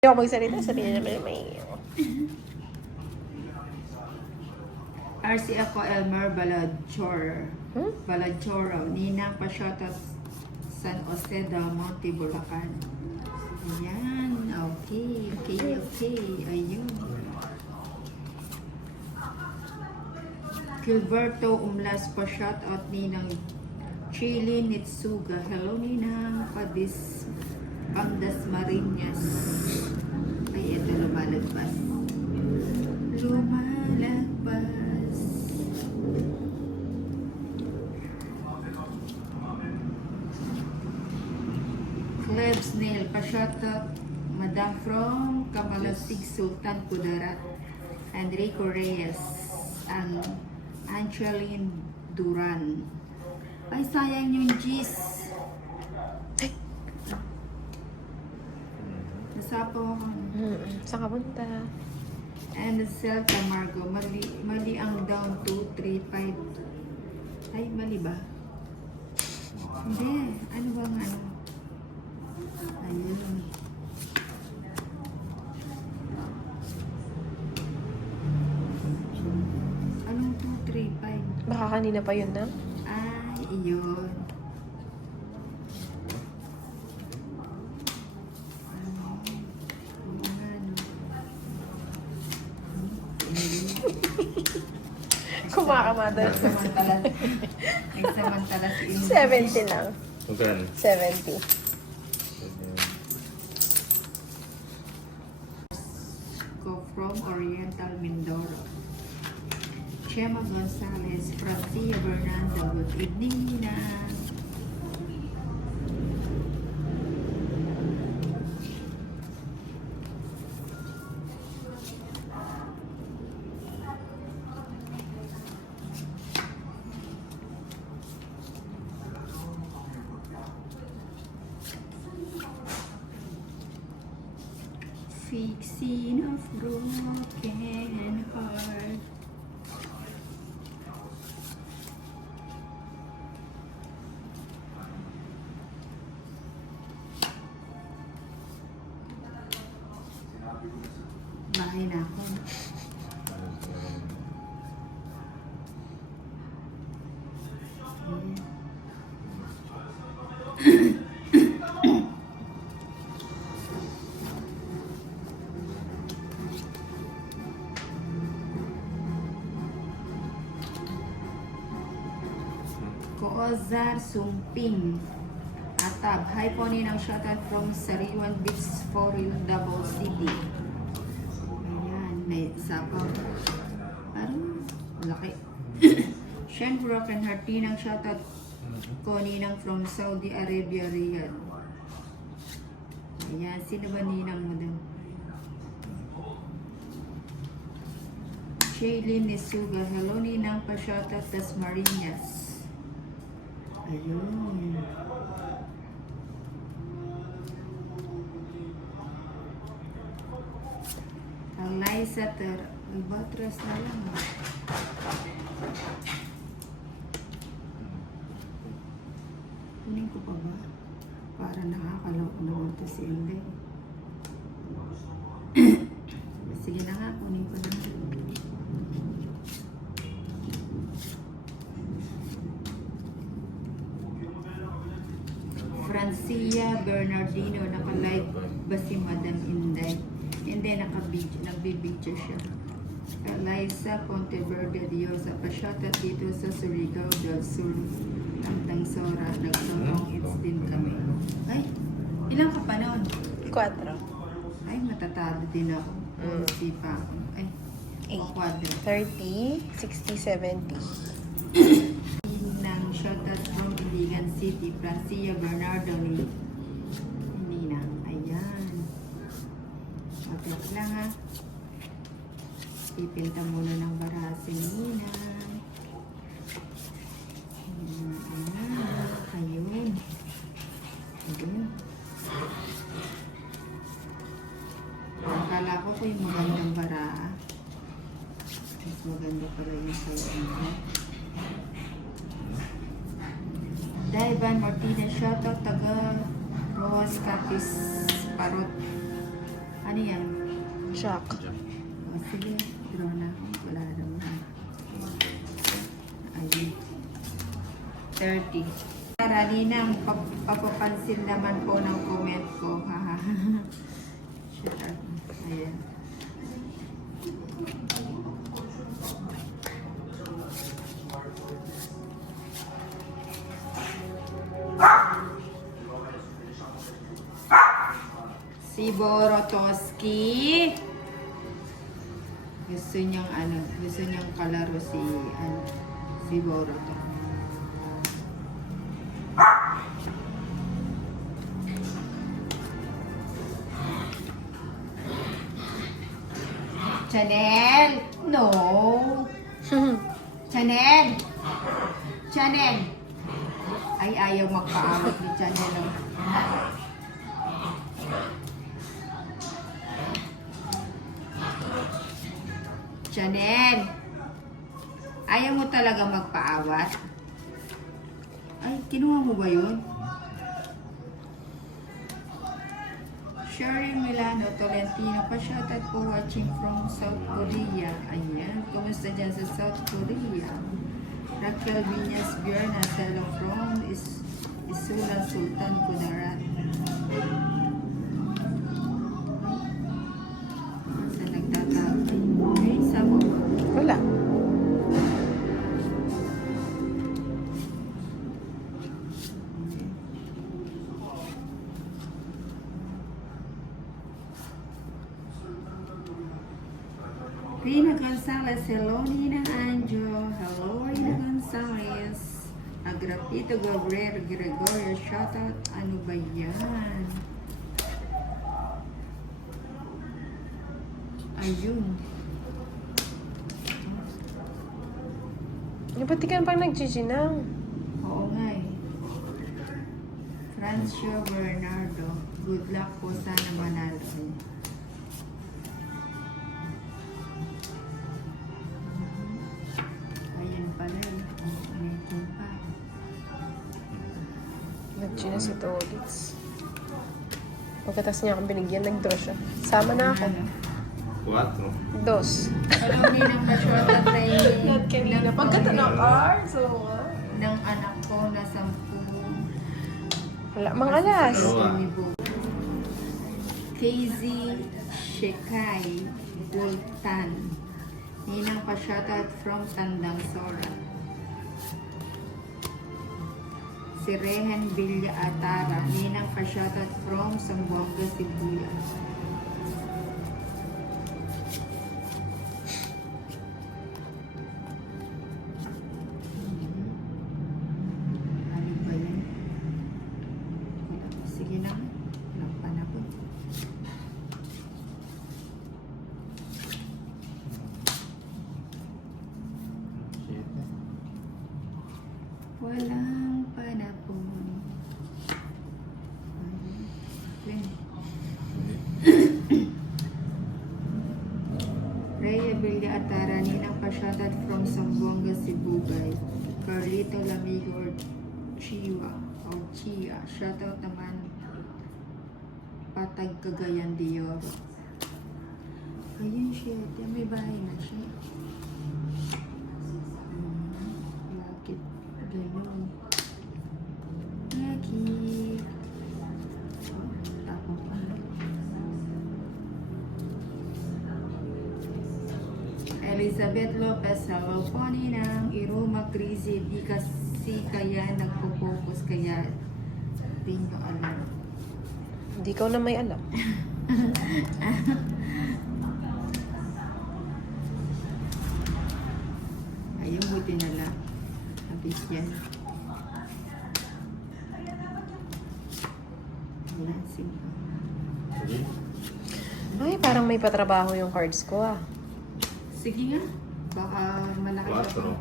Hindi ako magsalita, sabihin naman yung may... RC ako Elmer Balachor. Balachoro. Ninang Pasyotas San Jose del Monte, Bulacan. Ayan. Okay. Ayun. Gilberto Umlas pa shoutout Ninang Chili Nitsuga. Hello Ninang Padis Pamdas Marinas. Ay, ito lumalagpas. Klebs Nail pa shoutout Madam from Kamalasig Sultan Kudarat. Enrico Reyes and Angeline Duran. Ay, sayang yung G's. Nasapo ako. Saan ka punta? And Cel Camargo. Mali ang down 2, 3, 5. Ay, mali ba? Hindi. Ano bang ano? Ayun. Anong 2, 3, 5? Baka kanina pa yun na? Ay, iyon. Kumakamada. Nagsamantala si Indy. 70 lang. Magkano? 70. Go from Oriental Mindoro. Chema Gonzalez, Francia Bernardo. Good evening, Nina. Fixing a broken heart. Bahay na ako. Koozar Sumping Atab. Hi po Ninang, shoutout from Sariwan Beach, Foril, Davao City. Ayan, may sapaw. Parang laki. Shen Broken Heart, Ninang, shoutout ko Ninang from Saudi Arabia, Riyadh. Ayan, sino ba Ninang mo doon? Shaylin Nisuga. Hello Ninang, pa-shoutout Das Marinas. Ayun. Liza Ter. Ay, batras na lang. Kunin ko pa ba? Para nakakaloko naman ito si Inday. Sige na nga, kunin ko na. Francia Bernardino, naka-live ba si Madam Inday? Hindi, nagbibidyo siya. Eliza Ponteverde Diosa, pa-shoutout dito sa Surigao del Sur. Ang Tangsora, nagsorong it's din kami. Ay, ilang ka pa noon? 4. Ay, matatalo din ako. Hindi pa ako. Ay, 8. 4. 30, 60, 70. Ng shoutout from Iligan City, Francia Bernardo ni Nina. Ayan. Okay lang ha. Pipinta muna ng baraha si Nina. Ayan. Ayun. Akala ko yung magandang baraha. Mas maganda pala yung sayo. Daivan Martinez, shoutout taga Rojas Capiz Parot. Ano yan? Jack. O, sige, draw na. Wala naman. Ayun. 30. Ninang, papapansin naman po ng comment ko. Haha. Shut up. Ayan. Si Borotoski. Gusto niyang kalaro si Boruto. Chanel! No! Chanel! Chanel! Ay, ayaw magpaawat ni Chanel. Oh. Chanel! Ayaw mo talaga magpaawat? Ay, kinuha mo ba yun? Sherry Milano Tolentino, pa-shoutout po watching from South Korea. Ayan, kumusta dyan sa South Korea? Raquel Viñas Bierna, hello from Isulan Sultan Kudarat. Sa nagtatapay. Ay, sabo. Wala. Rina Gonzalez, hello Nina Anjo, hello Rina Gonzalez, Agrapito Gregorio, shoutout, ano ba yan? Ayun. Ba't di ka pang nag-ginang? Oo nga eh. Francio Bernardo, good luck po, sana manalo. Ayan pala eh. Ayan pa. Nag-gina si Tolitz. Pagkatas niya akong binigyan, nag-draw siya. Sama na ako. 4. 2. Alam niyo nang pa-short at Not kanina. Pagkata ng cards, oo nga. ng anak ko na 10. Wala, mga alas. KZ Shekai Bultan. Ninang pa-shoutout from Tandang Sora. Si Rehen Villa Atara. Ninang pa-shoutout from Zamboanga, Sibuyas. Ano ba yan? Sige na. Lakpan ako. Walang panapon. Okay. Rhea Villa Atara, Ninang pa-shoutout from Zamboanga, Sibugay. Carlito Lamigo or Chia. Shoutout naman Patag Cagayan de Oro. Ayun siya. May bahay na siya. Bakit ganun? Bakit? Tapos pa. Elizabeth Lopez, hello po Ninang. Iruma Crazy, di kasi kaya nagpo-focus kaya di nyo alam. Hindi ko na may alam. Ayun, buti na lang. Habis yan. Ayan, simple. Ay, parang may patrabaho yung cards ko ah. Sige nga. Baka malaki ka pa.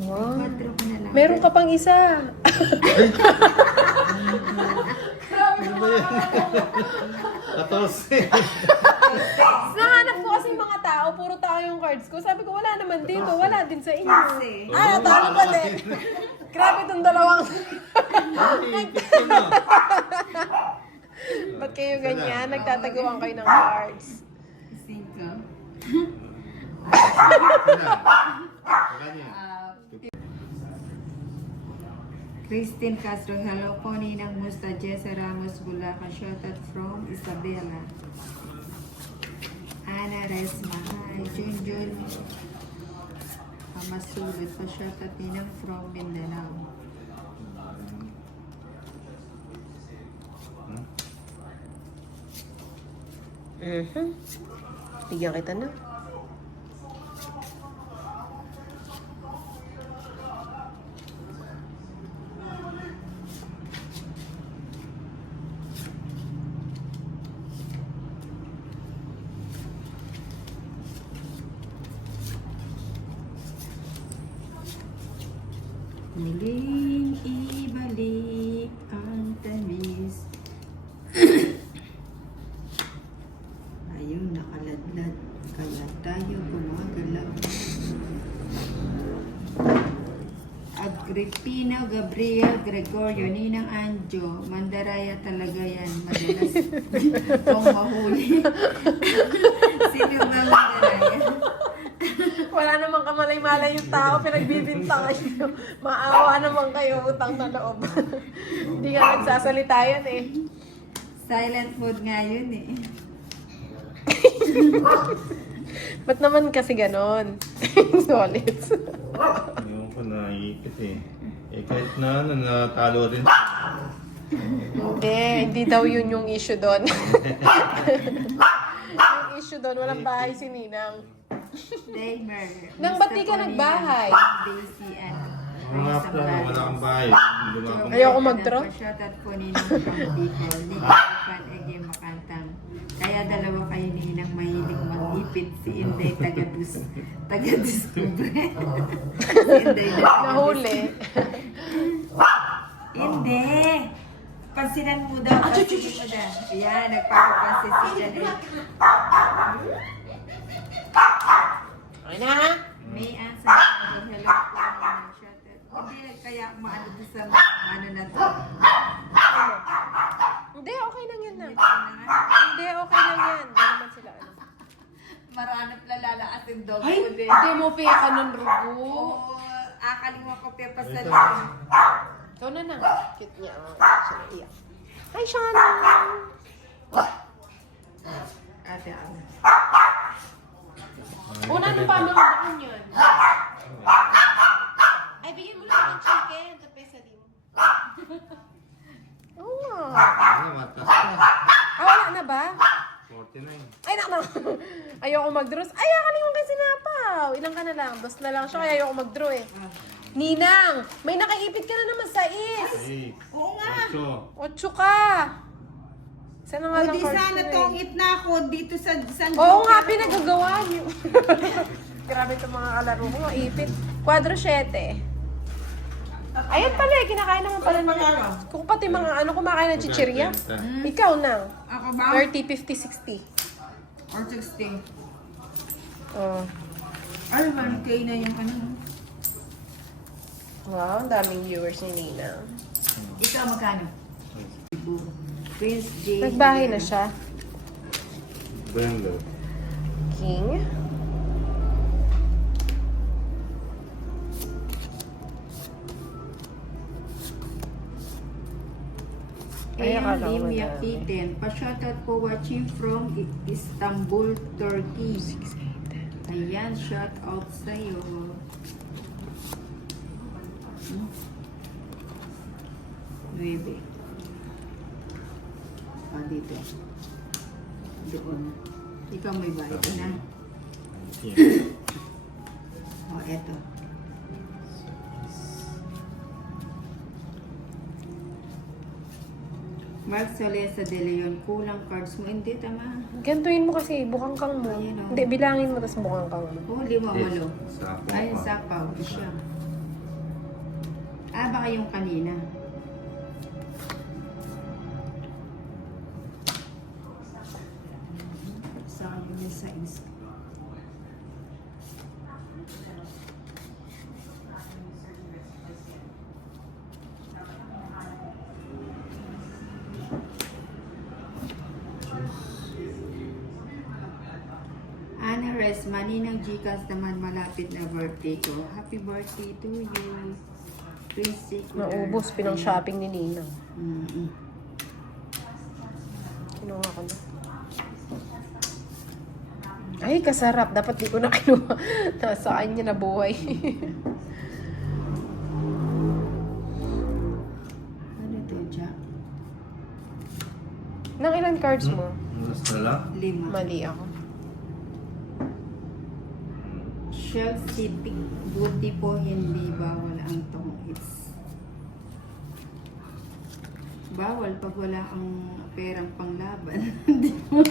4. Wow. 4 ka na lang. Meron ka pang isa. Ano ba yan? 14. Nahanap ko kasi mga tao, puro tao yung cards ko. Sabi ko, wala naman dito. Wala din sa inyo. Kasi. Ah, talo pa din. Grabe itong dalawang. Ba't kayo ganyan? Nagtataguan kayo ng cards. 5. Ganyan. Christine Castro, hello po Ninang Musta, Jessa Ramos Bulacan, shoutout from Isabela. Ana Resma, hi, Junjun Pamasulot, pa shoutout Ninang from Mindanao. Bigyan kita na. Muling ibalik ang tamis. Ayun, nakaladlad. Kaya tayo gumagalaw. Agripino, Gabriel, Gregorio, Ninang Anjo, Mandaraya talaga yan. Madalas kung mahuli. Sino ba Mandaraya? Wala namang kamalay-malay yung tao, pinagbibintangan nyo. Maawa naman kayo, utang na loob. Hindi nga nagsasalita yan eh. Silent mode nga yun eh. Ba't naman kasi ganon? Solid. Yung ko naipit eh. Eh kahit na natalo rin. Hindi daw yun yung issue doon. Yung issue doon, walang bahay si Ninang. Damer. Nang ba't di ka nagbahay? Daisy and Mga nga pala, wala kang bahay. Lumabang. Ayoko mag-draw. Shoutout po Ninang from Bicol. Ninang Ege Makantang. Kaya dalawa kayo Ninang mahilig mag-ipit. Si Inday taga-discover. Si Inday Nahuli. Hindi. Pansinan mo daw. Pansinan mo daw. Ayan, nagpapapansin si Janet. Okay na ha? May answer. Hello po. Hindi, kaya maano doon sa ano na to. Hindi, okay lang yan na. Ito na nga. Hindi, okay lang yan. Hindi naman sila ano. Maranap lalala at yung dog Ay, food eh. hindi mo pia ka nun, Rugo. Oo, akaliwa ko pepa sa Ikaw na na. Cute niya. Oh, siya naiyak. Hi, Shana! ate ako. Una, ano pa? Ano ba yun? Ay, bigyan mo lang ng chicken. Tapos sa dim. Oo nga. Ano, matas na. Ah, wala na ba? 49. Ay, nak. Ayoko mag-draw. Ay, akalimutan kay sinapaw. Ilang ka na lang? Dos na lang siya, kaya ayoko mag-draw eh. Ninang, may nakaipit ka na naman sa is. 8. Oo nga. 8 ka. Sana nga lang Hindi cards sana ko eh. tong it na ako dito sa Oo nga, pinagagawa niyo. Grabe itong mga kalaro ko, ipit. Quadro 7. Ayan pala eh, kinakain naman pala nila. Kung pati mga ano kumakain ng chichirya. Ikaw na. Ako ba? 30, 50, 60. Or 60. Oh. Ay, 1K na yung ano. Wow, ang daming viewers ni Nina. Ikaw magkano? Prince J. Nagbahay na siya. Brando. King. Ay, Ayan, akala ko Lim madami. Yakitin. Pa-shoutout po watching from Istanbul, Turkey. Ayan, shoutout sa'yo. Nuebe. Dito. Doon. Ikaw may bayad na. Eto. Mark Solesa de Leon, kulang cards mo. Hindi, tama. Gantuin mo kasi, bukang kang mo. Ayan, oh. Hindi, bilangin mo, tapos bukang kang mo. Oh, lima malo. Sapaw Ayun, pa. sapaw. Siya. Baka yung kanina. Saan yung size? Ana Resma, Ninang Gcash naman malapit na birthday ko. Happy birthday to you. Prince Naubos, pinang shopping ni Ninang. Mm-mm. Kinuha ko na. Ay, kasarap. Dapat di ko na kinuha. Nasa kanya na buhay. Ano to, Jack? Nang ilan cards mo? Last na lang. 5. Mali ako. Shell City, buti po hindi bawal ang tong-its. Bawal pag wala kang perang panglaban. Hindi mo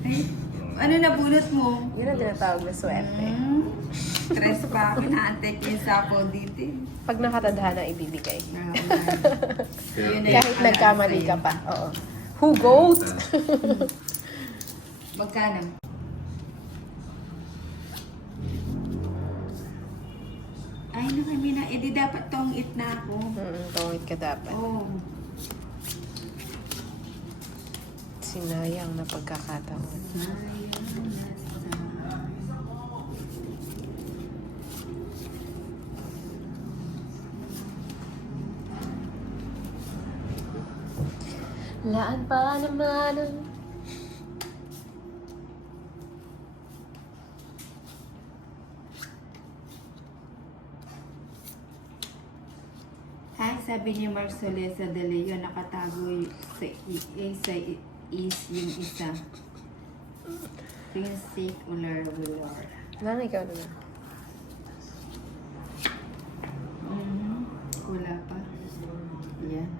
Ay, ano nabunot mo? Yun ang tinatawag na swerte. Stress pa ako, inaantek yung sapo dito. Pag nakatadhana, ibibigay. Yun na Kahit yung nagkamali alam ka sa'yo. pa. Oo. Who goat? Magkano? Ay, nakamina. Eh, di dapat tong-it na ako. Tungit ka dapat. Oh. Sinayang na pagkakataon. Laan pa naman ang... Hi, sabi ni Marcelesa de Leon, nakatago sa is yung isa. Prince Ular. Nang ikaw naman. Wala pa. Yan.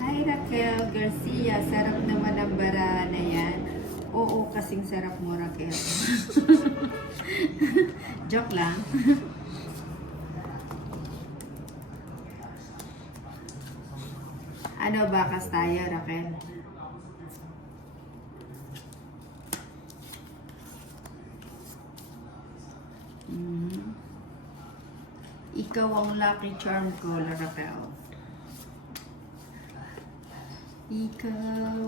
Hi, Raquel Garcia. Sarap naman ang bara na yan. Oo, kasing sarap mo, Raquel. Joke lang. Ano, bakas tayo, Raquel? Ikaw ang lucky charm ko, Raquel. Ikaw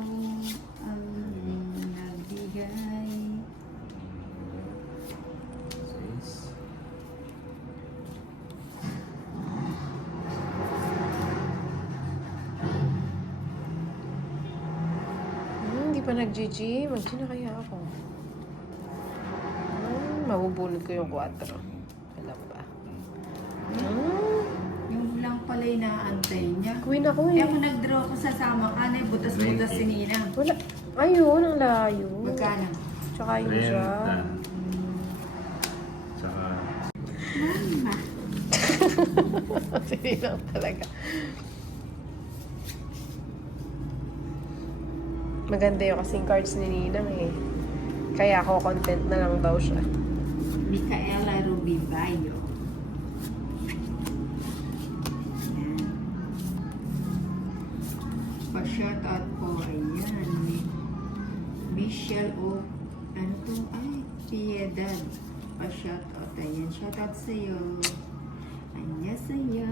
ang nagbigay. Hindi pa nag-GG. Mag-G na kaya ako. Mabubunod ko yung 4. Alam ba? Yung lang pala yung naantay niya. Queen ako Eh, eh. kung nag-draw ko sa sama ka na, butas-butas si Nina. Wala. Ayun, ang layo. Magkano? Tsaka yung 30. dyan. Tsaka... Mama. Sige lang talaga. Maganda yung kasing cards ni Ninang eh. Kaya ako content na lang daw siya. Micaela Rubibayo. Pa-shoutout po, ayan. Michelle O. Ano to? Ay, Piedad. Pa-shoutout, ayan. Shoutout sa'yo. Anya sa'yo.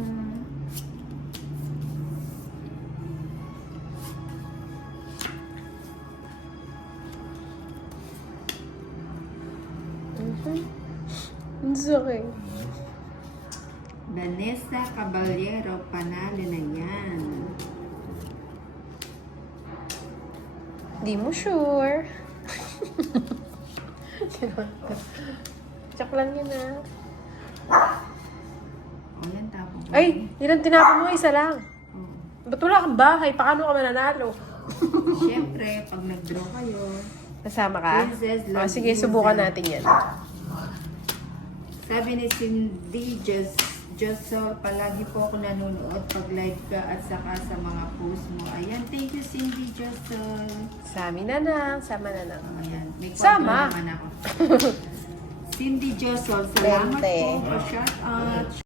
Ang sakit. Vanessa Caballero, panalo na yan. Di mo sure. Check lang yun ah. O, yan tapos. Ay, yun ang tinapon mo, isa lang. Oh. Ba't wala kang bahay? Paano ka mananalo? Siyempre, pag nag-draw kayo, Kasama ka? Princess Oh, sige, subukan natin yan. sabi ni Cindy Josol, palagi po ako nanonood pag live ka at saka sa mga post mo. Ayan, thank you Cindy Josol. Sami na nang, sama na nang. Ayan, may Sama. kwarto naman ako. Cindy Josol, salamat Lente. po for shout out.